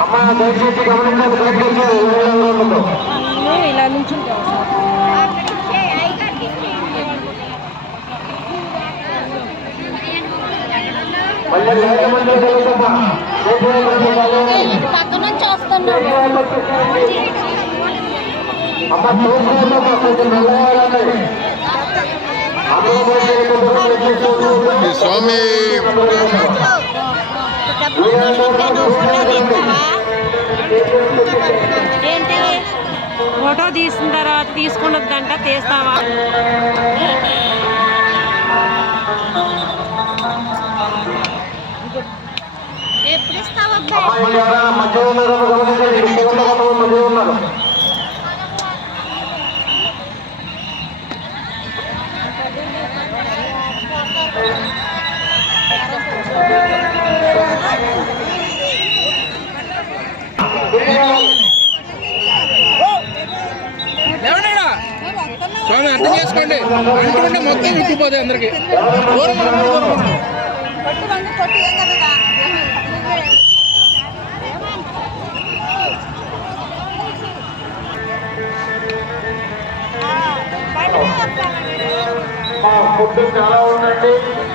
అమ్మ దయచేసి ఇలా నుంచుంటాం పక్క నుంచి వస్తున్నాడు అమ్మ స్వామి ఏంటి ఫోటో తీసిన తర్వాత తీసుకున్నదంట తీస్తావా? ఎప్పుడు ఇస్తావబ్బా స్వామి అర్థం చేసుకోండి. అంటుకుంటే మొత్తం విట్టిపోతాయి అందరికి. మా ఫుడ్ చాలా ఉందండి.